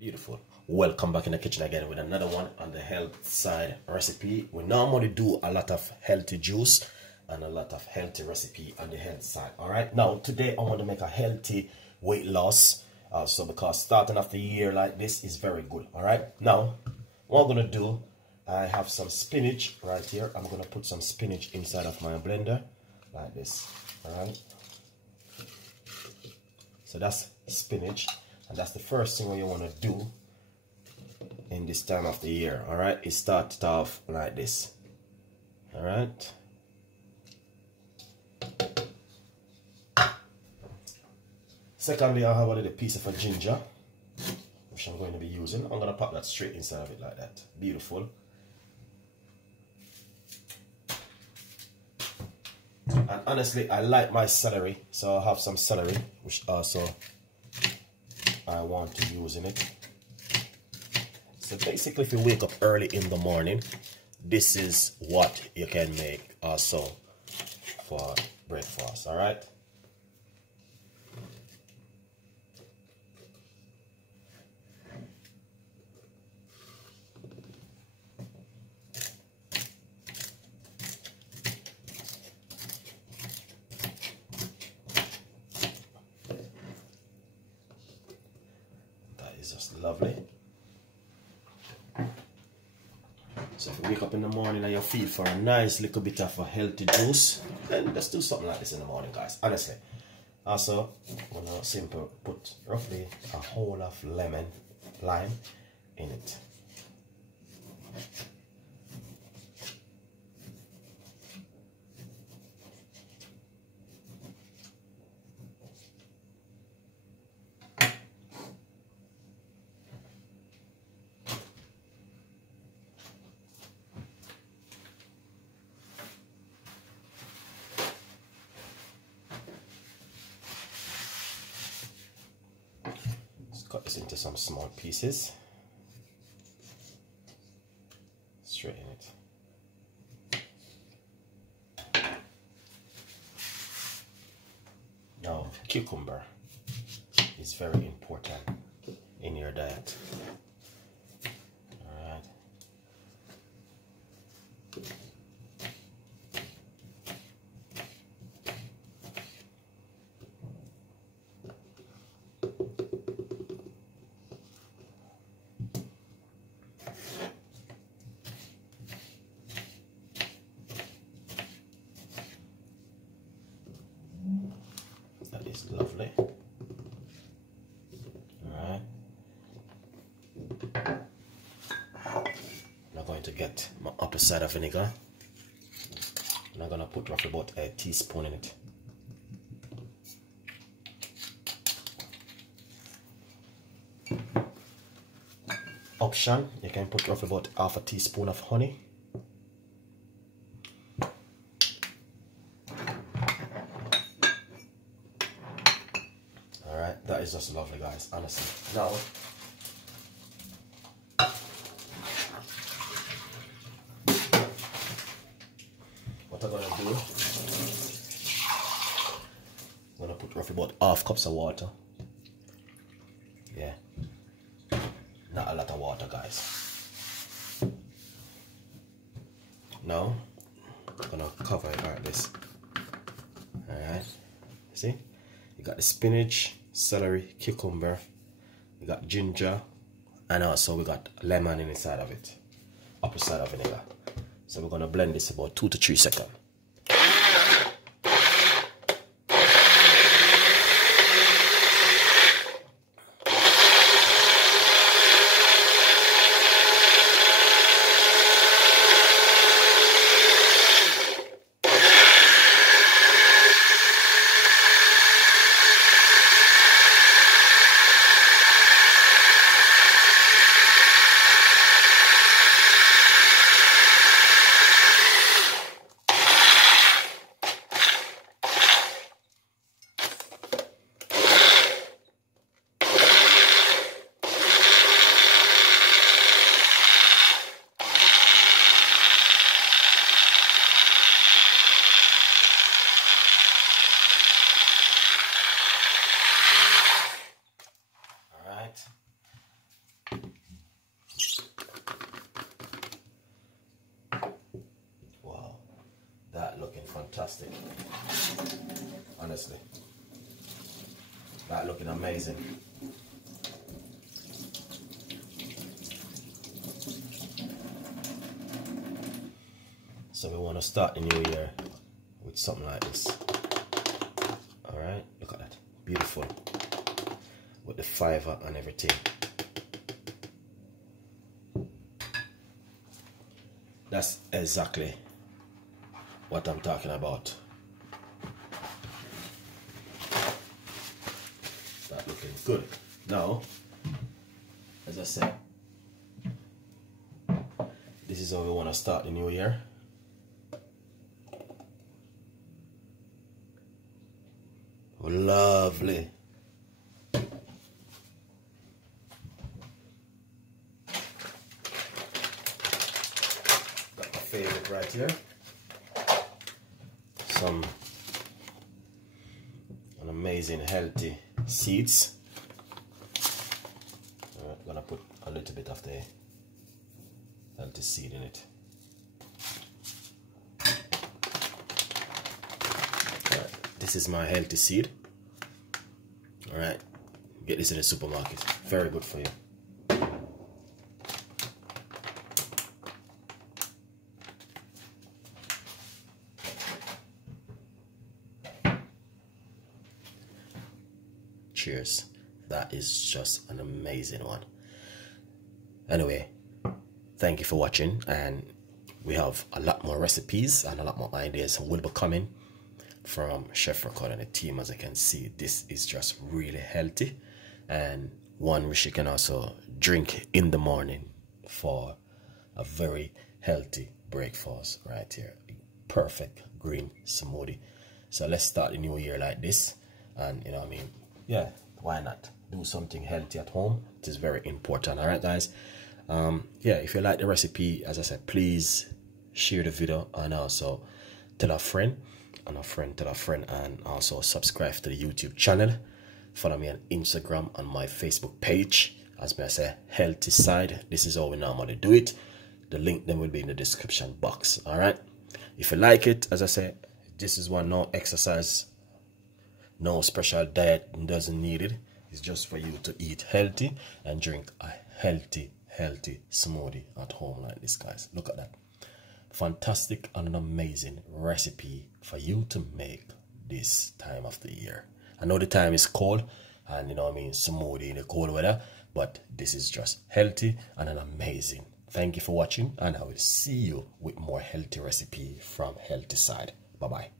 Beautiful. Welcome back in the kitchen again with another one on the health side recipe. We normally do a lot of healthy juice and a lot of healthy recipe on the health side. All right. Now today I want to make a healthy weight loss. So because starting off the year like this is very good. All right. Now what I'm gonna do, I have some spinach right here. I'm gonna put some spinach inside of my blender like this. All right. So that's spinach. And that's the first thing what you want to do in this time of the year. All right, it starts off like this. All right. Secondly, I have a little piece of a ginger, which I'm going to be using. I'm going to pop that straight inside of it like that. Beautiful. And honestly, I like my celery, so I have some celery, which also I want to use in it. So basically, if you wake up early in the morning, this is what you can make also for breakfast. All right. It's just lovely. So if you wake up in the morning and you feel for a nice little bit of a healthy juice, then just do something like this in the morning, guys. Honestly. Also, I'm gonna simply put roughly a whole of lime in it. Cut this into some small pieces. Straighten it. Now, cucumber is very important in your diet. All right. That is lovely. Alright. I'm going to get my apple cider vinegar. And I'm going to put roughly about a teaspoon in it. Option, you can put roughly about half a teaspoon of honey. Alright, that is just lovely, guys, honestly. Now, what I'm going to do, I'm going to put roughly about half cups of water. Yeah. Not a lot of water, guys. Now, I'm going to cover it like this. Alright. See? You got the spinach, celery, cucumber, we got ginger, and also we got lemon inside of it. Apple cider vinegar. So we're going to blend this about 2 to 3 seconds. fantastic. Honestly, that looking amazing. So we want to start the new year with something like this. All right, look at that, beautiful, with the fiver and everything. That's exactly what I'm talking about. That looking good. Now, as I said, this is how we want to start the new year. Lovely. Got my favorite right here. An amazing healthy seeds. I'm gonna put a little bit of the healthy seed in it. This is my healthy seed. All right, get this in the supermarket. Very good for you. Cheers. That is just an amazing one. Anyway, thank you for watching, and we have a lot more recipes and a lot more ideas will be coming from Chef Record and the team. As I can see, this is just really healthy, and one which you can also drink in the morning for a very healthy breakfast right here. Perfect green smoothie. So let's start the new year like this, and you know what I mean, yeah, why not do something healthy at home? It is very important. All right, guys. Yeah, if you like the recipe, as I said, please share the video and also tell a friend, and a friend tell a friend, and also subscribe to the YouTube channel. Follow me on Instagram and my Facebook page. As I say, healthy side. This is how we normally do it. The link then will be in the description box. All right. If you like it, as I say, this is one, no exercise, no special diet, doesn't need it. It's just for you to eat healthy and drink a healthy smoothie at home like this, guys. Look at that. Fantastic and an amazing recipe for you to make this time of the year. I know the time is cold, and you know what I mean, smoothie in the cold weather, but this is just healthy and an amazing. Thank you for watching, and I will see you with more healthy recipe from Healthy Side. Bye bye.